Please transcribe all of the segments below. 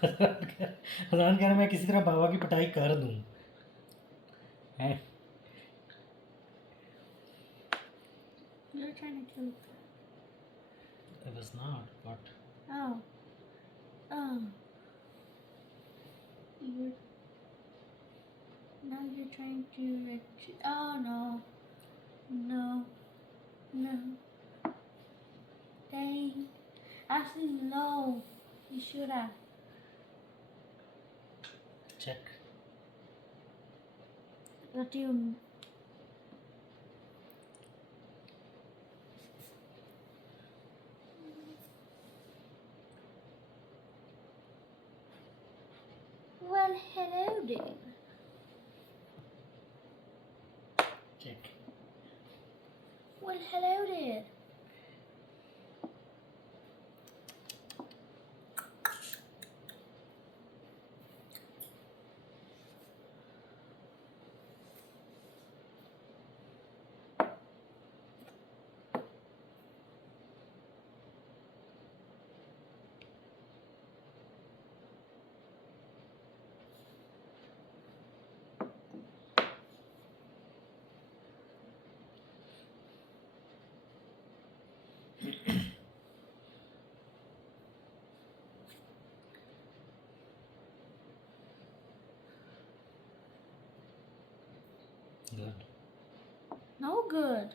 फरहान कह रहा मैं किसी तरह बाबा की पिटाई कर दूं हैं You're trying to kill. it was not but Oh. Oh. You're. Now you're trying to. Oh no. No. No. Dang. Actually, no. You should have. check But you. Well, hello there. check Well, hello there. good No good.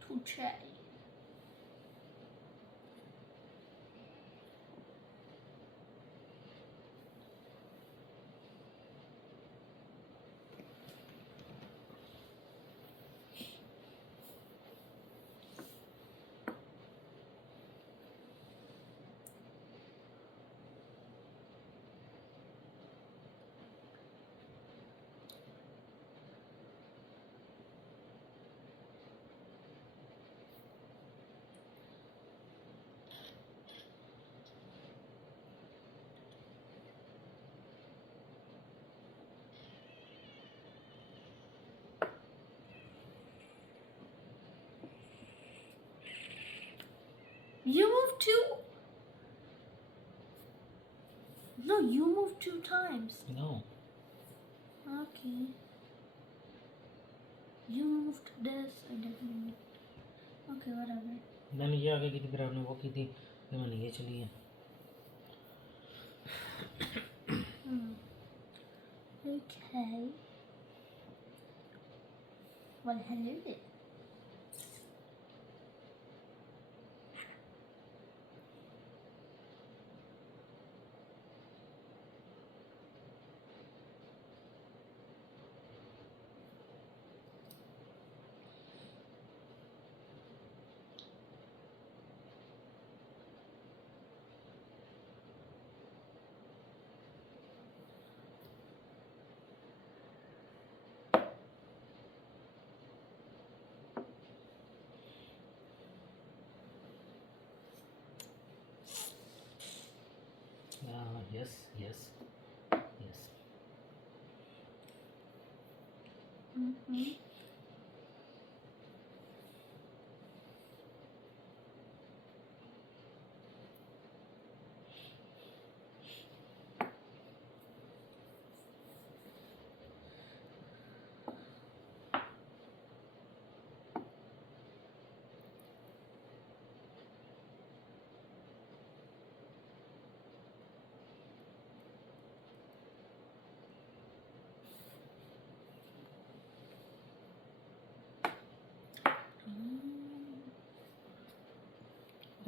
Touche. You moved two? No, you moved 2 times. no Okay. You moved this, I didn't move. Okay, whatever. मैंने ये आगे की थी फिर आपने वो की थी फिर मैंने ये चली है Okay. Well, hello there. yes yes yes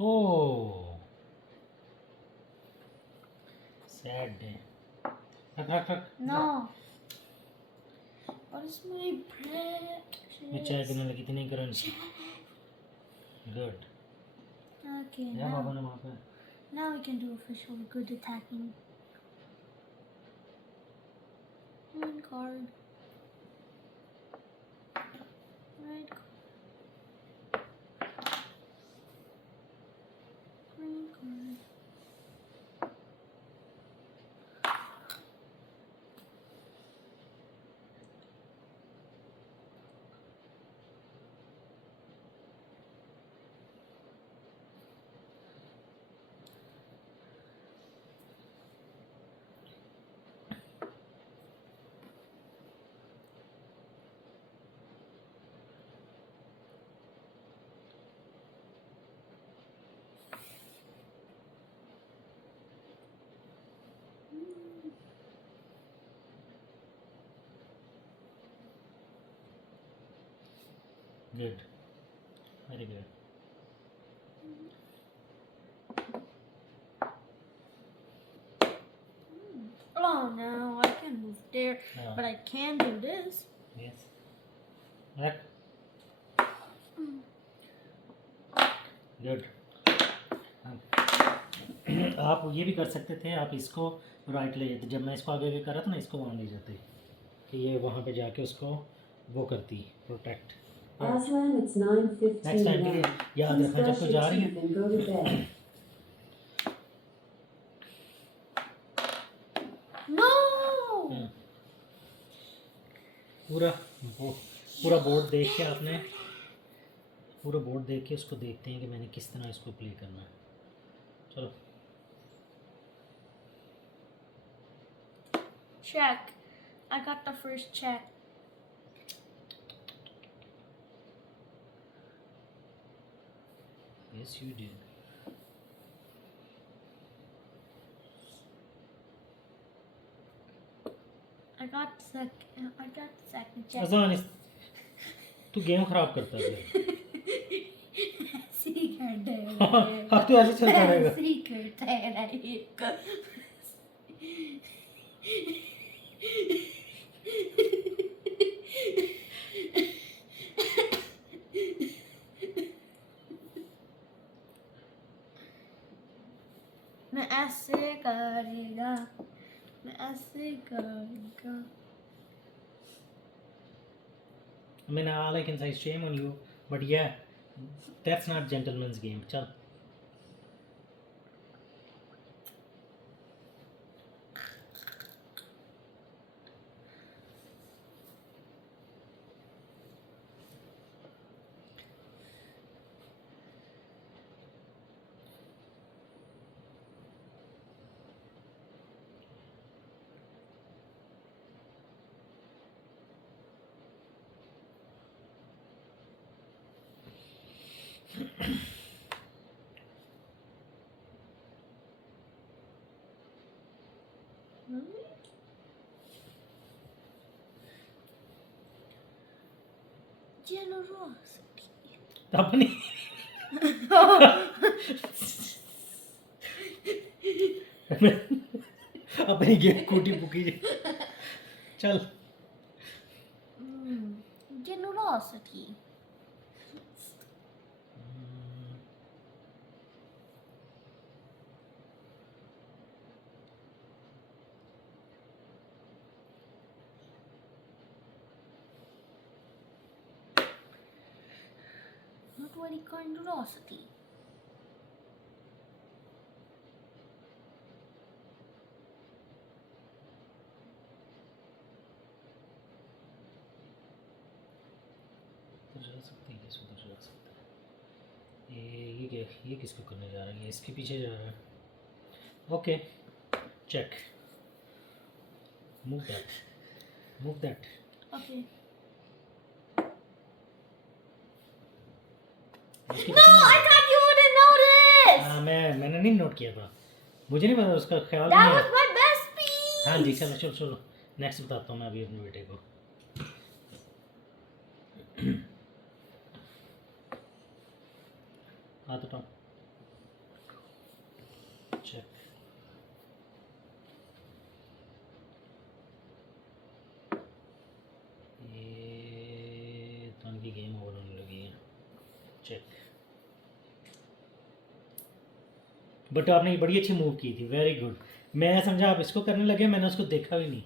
Oh, sad day. रख No. What is my bread? मैं चाय पीने लगी थी, नहीं करंट. Good. Okay, या बाबा ने वहाँ पे. now we can do official good attacking. Green card. Red card. Green card. Good. Very good. Oh no, I can move there, Yeah. but I can do this. Yes. रख. Good. आप ये भी कर सकते थे, आप इसको राइट ले जाते. जब मैं इसको आगे आगे कर रहा था ना, इसको वहाँ ले जाते कि ये वहाँ पे जाके उसको वो करती, protect. Aslan, it's 9:15 next time के लिए now. याद Please रखना, जब brush कोई your जा रही teeth है. and go to bed. No! पूरा बोर्ड देख के आपने पूरा बोर्ड देख के उसको देखते हैं कि मैंने किस तरह इसको प्ले करना है. चलो. Check. I got the first check. Yes, you did. I got second check. अजान तू गेम खराब करता है. ऐसे ही करते हैं. अब तो ऐसे चलता रहेगा. ऐसे ही करते हैं रहेगा. मैं ऐसे करेगा. मैं ऐसे करेगा. I mean, all I can say is shame on you, but yeah, that's not gentleman's game. चल. Generosity. अपनी अपनी गेम कूटी पुकी. चल. Generosity. Not very generosity. ये किसको करने जा रहा है? ये इसके पीछे जा रहा है। Okay check, move that. Okay इसके नो पीछे आई नहीं थॉट यू वुडंट नोटिस हाँ, मैंने नहीं नोट किया था, मुझे नहीं पता, उसका ख्याल दैट नहीं वाज है। माय बेस्ट पीस हाँ जी चलो चलो चलो, नेक्स्ट बताता हूँ मैं अभी अपने बेटे को। हाथ उठाओ, चेक। ये तो उनकी गेम ओवर होने लगी है, चेक। बट आपने ये बड़ी अच्छी मूव की थी, वेरी गुड। मैं समझा आप इसको करने लगे, मैंने उसको देखा भी नहीं।